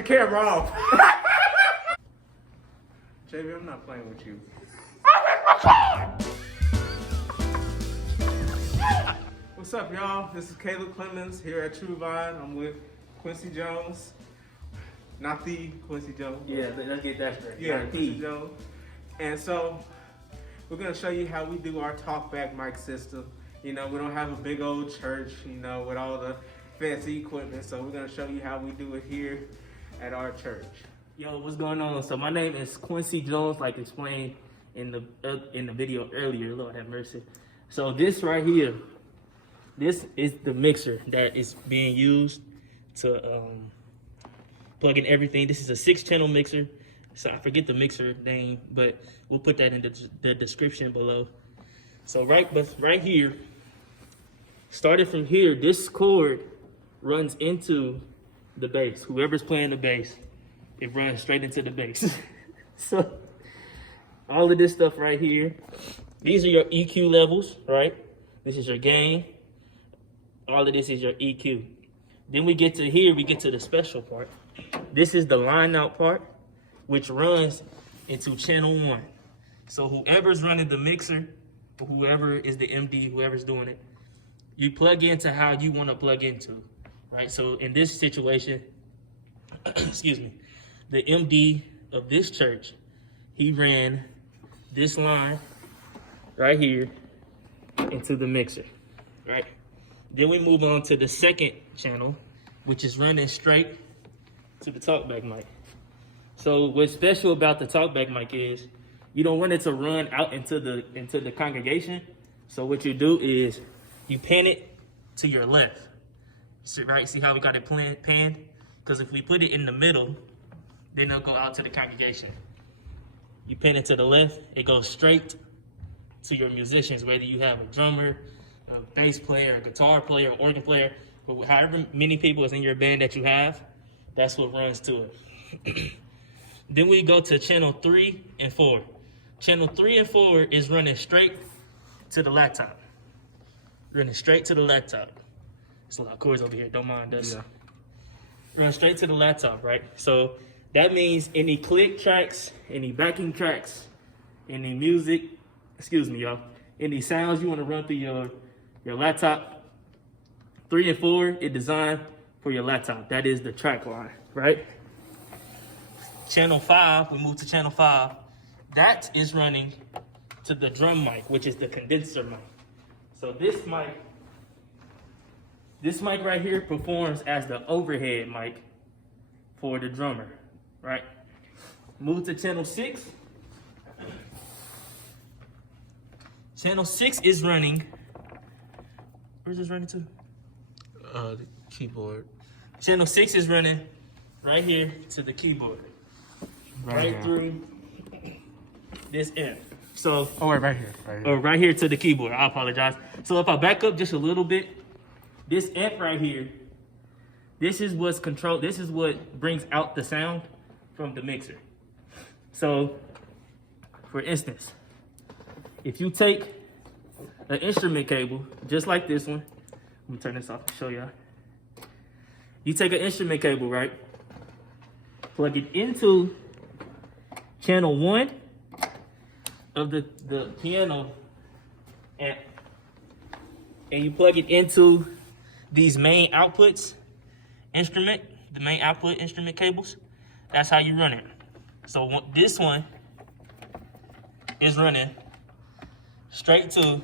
the camera off. JB, I'm not playing with you. What's up, y'all? This is Caleb Clemens here at True Vine. I'm with Quincy Jones. Not the Quincy Jones. Yeah, let's get that straight. Yeah, Quincy Jones. And so, we're gonna show you how we do our talkback mic system. You know, we don't have a big old church, you know, with all the fancy equipment. So we're gonna show you how we do it here at our church. Yo, what's going on? So my name is Quincy Jones, like explained in the video earlier. Lord have mercy. So this right here, this is the mixer that is being used to plug in everything. This is a 6-channel mixer. So I forget the mixer name, but we'll put that in the description below. So right here, started from here, this cord runs into the bass. Whoever's playing the bass, it runs straight into the bass. So all of this stuff right here, these are your EQ levels, right? This is your gain. All of this is your EQ. Then we get to here, we get to the special part. This is the line out part, which runs into channel 1. So whoever's running the mixer, whoever is the MD, whoever's doing it, you plug into how you want to plug into, right? So in this situation, excuse me, the MD of this church, he ran this line right here into the mixer, right? Then we move on to the second channel, which is running straight to the talkback mic. So what's special about the talkback mic is you don't want it to run out into the congregation. So what you do is you pan it to your left. So, right? See how we got it panned? Because if we put it in the middle, then it'll go out to the congregation. You pan it to the left, it goes straight to your musicians, whether you have a drummer, a bass player, a guitar player, organ player, but however many people is in your band that you have, that's what runs to it. Then we go to channel 3 and 4. Channel 3 and 4 is running straight to the laptop. Running straight to the laptop. There's a lot of cords over here, don't mind us. Yeah. Run straight to the laptop, right? So that means any click tracks, any backing tracks, any music, excuse me, y'all, any sounds you want to run through your laptop, 3 and 4 is designed for your laptop. That is the track line, right? Channel 5, we move to channel 5. That is running to the drum mic, which is the condenser mic. So this mic right here performs as the overhead mic for the drummer, right? Move to channel 6. Channel 6 is running, where's this running to? The keyboard. Channel 6 is running right here to the keyboard. Right through this amp. So right here. Right here to the keyboard. I apologize. So if I back up just a little bit, this amp right here, this is what's controlled. This is what brings out the sound from the mixer. So, for instance, if you take an instrument cable, just like this one, let me turn this off to show y'all. You take an instrument cable, right? Plug it into channel 1 of the piano amp, and you plug it into these main outputs the main output instrument cables. That's how you run it. So this one is running straight to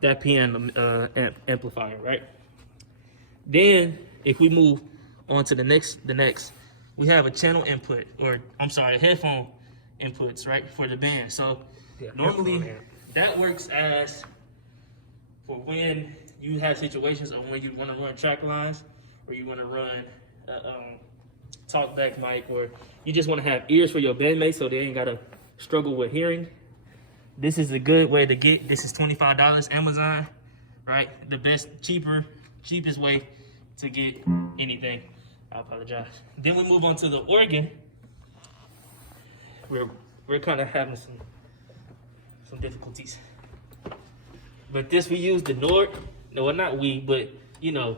that piano amplifier, right? Then if we move on to the next, we have a channel input, or I'm sorry, headphone inputs, right, for the band. So yeah, normally that works as for when you have situations of when you want to run track lines, or you want to run talkback mic, or you just want to have ears for your bandmates so they ain't got to struggle with hearing. This is a good way to get. This is $25 Amazon, right? The best, cheapest way to get anything. I apologize. Then we move on to the organ. We're kind of having some difficulties. But this, we use the Nord. No, well, not we, but you know,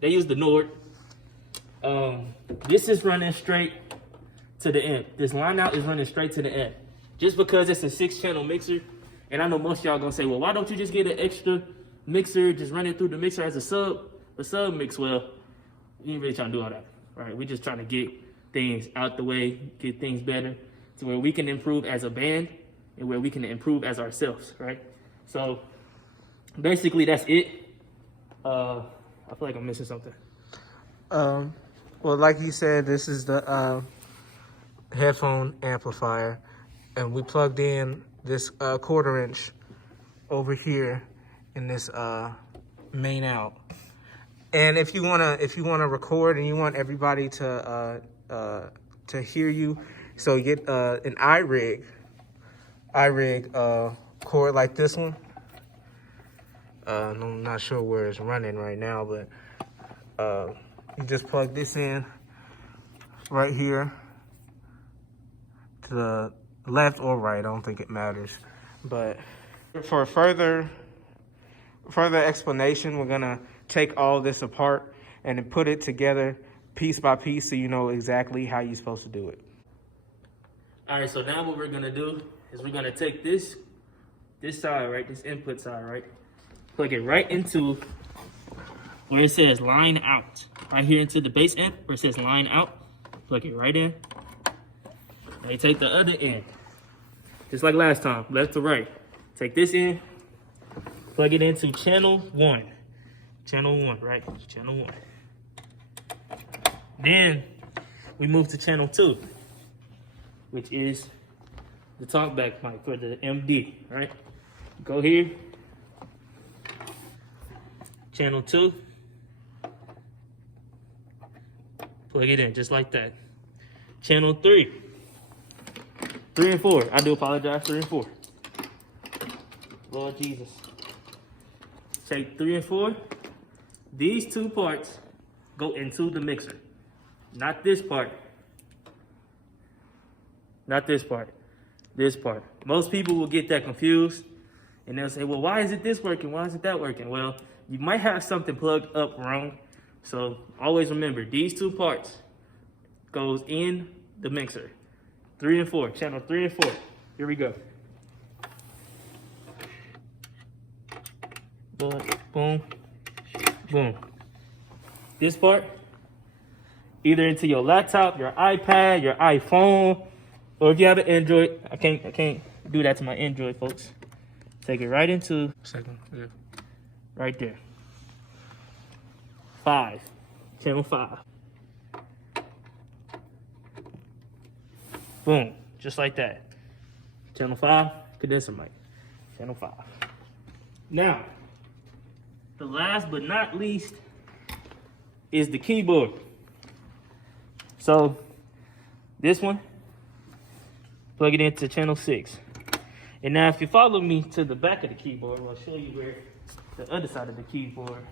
they use the Nord This is running straight to the end. This line out is running straight to the end. Just because it's a 6-channel mixer, and I know most of y'all gonna say, well, why don't you just get an extra mixer, just run it through the mixer as a sub mix? Well, we ain't really trying to do all that, right? We just trying to get things out the way, get things better to where we can improve as a band and where we can improve as ourselves, right? So basically that's it. I feel like I'm missing something. Well, like you said, this is the headphone amplifier, and we plugged in this 1/4 inch over here in this main out. And if you wanna record and you want everybody to hear you, so you get an iRig cord like this one. I'm not sure where it's running right now, but you just plug this in right here to the left or right. I don't think it matters. But for further explanation, we're gonna take all this apart and then put it together piece by piece so you know exactly how you're supposed to do it. All right, so now what we're gonna do is we're gonna take this side, right, this input side, right, plug it right into where it says line out, right here into the bass amp where it says line out, plug it right in. Now you take the other end, just like last time, left to right. Take this in, plug it into channel 1. Channel 1, right? Channel 1. Then we move to channel 2, which is the talkback mic for the MD, right? Go here, channel 2, plug it in just like that. Channel 3 and 4. I do apologize, 3 and 4. Lord Jesus. Take 3 and 4. These 2 parts go into the mixer. Not this part. Not this part. This part. Most people will get that confused and they'll say, well, why is it this working? Why isn't that working? Well, you might have something plugged up wrong. So always remember, these 2 parts goes in the mixer. 3 and 4, channel 3 and 4. Here we go. Boom, boom, boom. This part, either into your laptop, your iPad, your iPhone, or if you have an Android. I can't do that to my Android, folks. Take it right into right there. 5, channel 5. Boom, just like that. Channel 5, condenser mic. Channel 5. Now, the last but not least is the keyboard. So, this one, plug it into channel 6. And now if you follow me to the back of the keyboard, I'll show you where the other side of the keyboard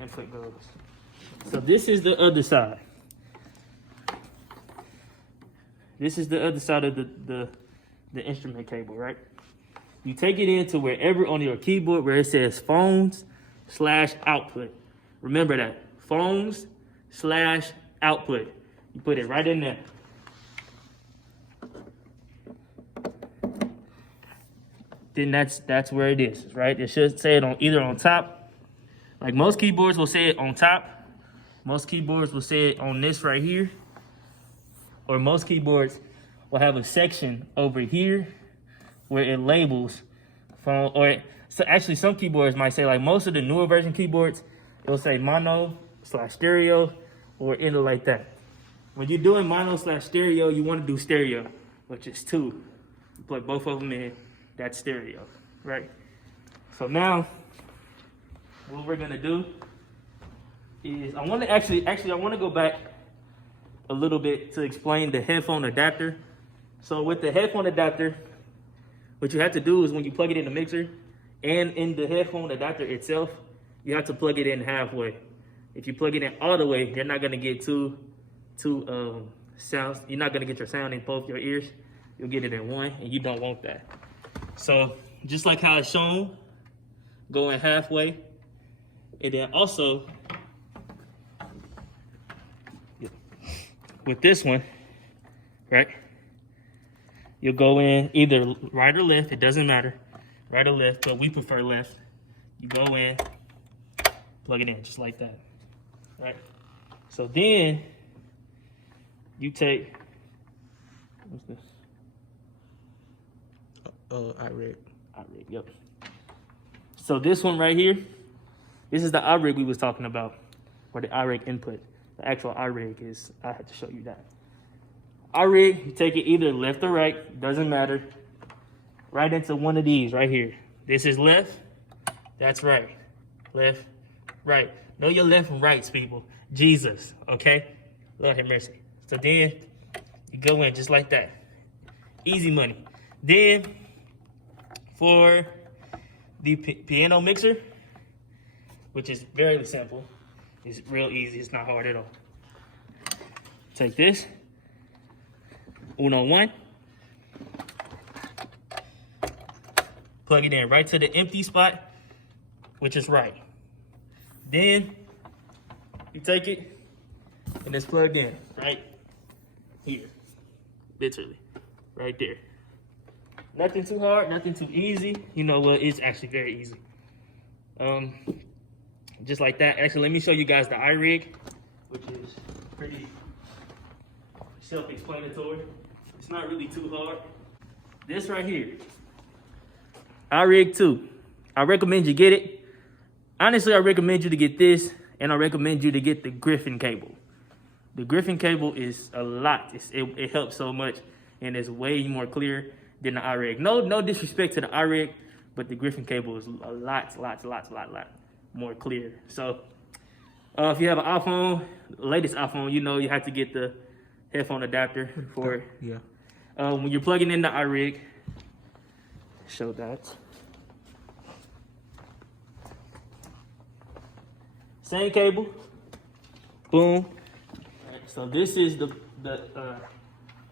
input goes. So this is the other side. This is the other side of the instrument cable, right? You take it into wherever on your keyboard where it says phones/output. Remember that, phones/output. You put it right in there. Then that's where it is, right? It should say it on either on top. Like most keyboards will say it on top. Most keyboards will say it on this right here. Or most keyboards will have a section over here where it labels phone, or so actually some keyboards might say, like most of the newer version keyboards, it'll say mono/stereo or anything like that. When you're doing mono/stereo, you want to do stereo, which is 2. You plug both of them in, that's stereo, right? So now, what we're gonna do is I want to actually I want to go back a little bit to explain the headphone adapter. So with the headphone adapter, what you have to do is when you plug it in the mixer and in the headphone adapter itself, you have to plug it in halfway. If you plug it in all the way, you're not gonna get two sounds. You're not gonna get your sound in both your ears. You'll get it in one, and you don't want that. So just like how it's shown, go in halfway, and then also with this one, right? You'll go in either right or left, it doesn't matter, right or left, but we prefer left. You go in, plug it in just like that, right? So then you take, what's this? iRig. iRig, yep. So this one right here, this is the iRig we was talking about, or the iRig input. The actual iRig is, I had to show you that. iRig, you take it either left or right, doesn't matter. Right into one of these right here. This is left, that's right. Left, right. Know your left and rights, people. Jesus, okay? Lord have mercy. So then you go in just like that. Easy money. Then for the piano mixer, which is very simple, it's real easy, it's not hard at all. Take this, Uno 1, plug it in right to the empty spot, which is right. Then you take it and it's plugged in right here, literally, right there. Nothing too hard, nothing too easy. You know what? It's actually very easy. Just like that. Actually, let me show you guys the iRig, which is pretty self-explanatory. It's not really too hard. This right here, iRig 2. I recommend you get it. Honestly, I recommend you to get this, and I recommend you to get the Griffin cable. The Griffin cable is a lot. It helps so much, and it's way more clear than the iRig. No disrespect to the iRig, but the Griffin cable is a lot more clear. So if you have an iPhone, latest iPhone, you know you have to get the headphone adapter for it. Yeah. When you're plugging in the iRig, show that. Same cable, boom. Right, so this is the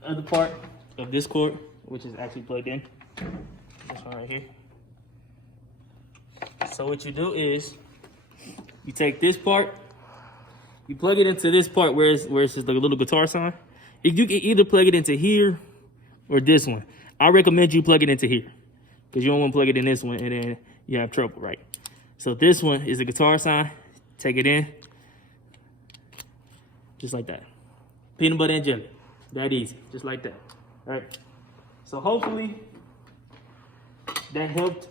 other part of this cord, which is actually plugged in. This one right here. So what you do is you take this part, you plug it into this part where it's the little guitar sign. If you can either plug it into here or this one. I recommend you plug it into here because you don't want to plug it in this one and then you have trouble, right? So this one is the guitar sign. Take it in, just like that. Peanut butter and jelly, that easy, just like that, all right? So hopefully that helped.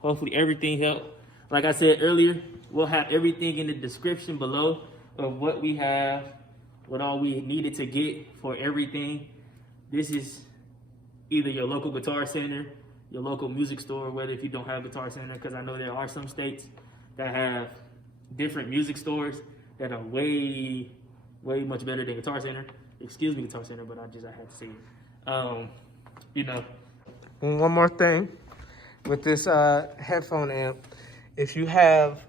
Hopefully everything helped. Like I said earlier, we'll have everything in the description below of what we have, what all we needed to get for everything. This is either your local Guitar Center, your local music store, whether if you don't have Guitar Center, because I know there are some states that have different music stores that are way much better than Guitar Center. Excuse me, Guitar Center, but I had to say it. You know. One more thing with this headphone amp, if you have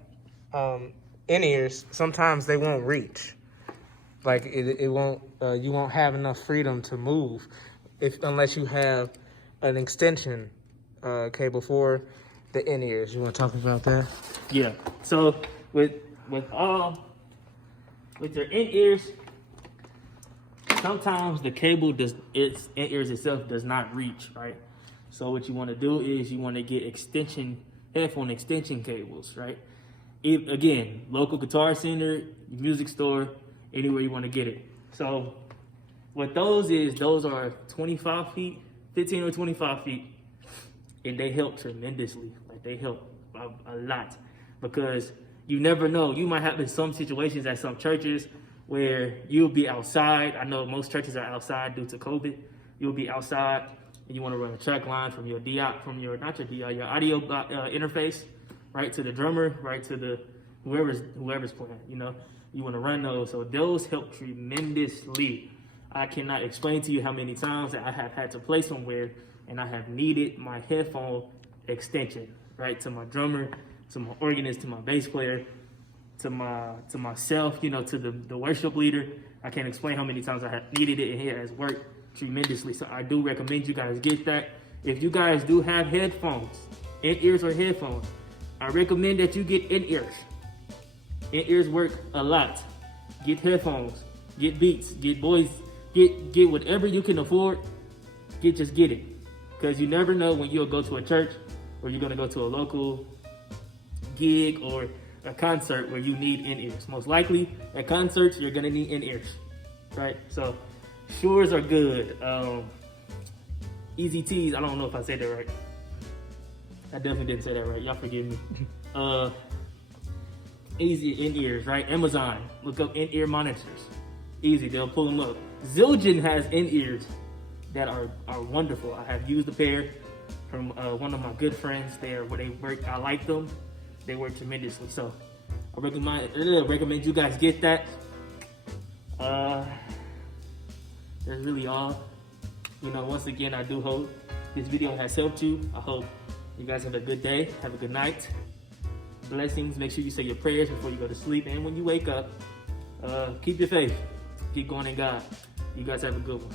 in-ears, sometimes they won't reach. Like it won't, you won't have enough freedom to move unless you have an extension cable for the in-ears. You want to talk about that? Yeah. So with your in-ears, sometimes the cable its in-ears itself does not reach, right? So what you want to do is you want to get headphone extension cables, right? Again, local Guitar Center, music store, anywhere you want to get it. So what those are 25 feet, 15 or 25 feet, and they help tremendously. Like they help a lot because you never know. You might have in some situations at some churches where you'll be outside. I know most churches are outside due to COVID. You'll be outside and you want to run a track line from your your audio interface, right to the drummer, right to the whoever's playing. You know, you want to run those. So those help tremendously. I cannot explain to you how many times that I have had to play somewhere and I have needed my headphone extension, right, to my drummer, to my organist, to my bass player, to myself, you know, to the worship leader. I can't explain how many times I have needed it, and it has worked tremendously. So I do recommend you guys get that. If you guys do have headphones, in-ears or headphones, I recommend that you get in-ears. In-ears work a lot. Get headphones, get Beats, get get whatever you can afford. Just get it, because you never know when you'll go to a church or you're gonna go to a local gig or a concert where you need in-ears. Most likely at concerts you're gonna need in-ears, right? So Shures are good. Easy T's, I don't know if I said that right. I definitely didn't say that right. Y'all forgive me. Easy in-ears, right? Amazon, look up in-ear monitors. Easy, they'll pull them up. Zildjian has in-ears that are wonderful. I have used a pair from one of my good friends there where they work. I like them. They work tremendously. So I recommend you guys get that. That's really all. Once again, I do hope this video has helped you. I hope you guys have a good day. Have a good night. Blessings. Make sure you say your prayers before you go to sleep. And when you wake up, keep your faith. Keep going in God. You guys have a good one.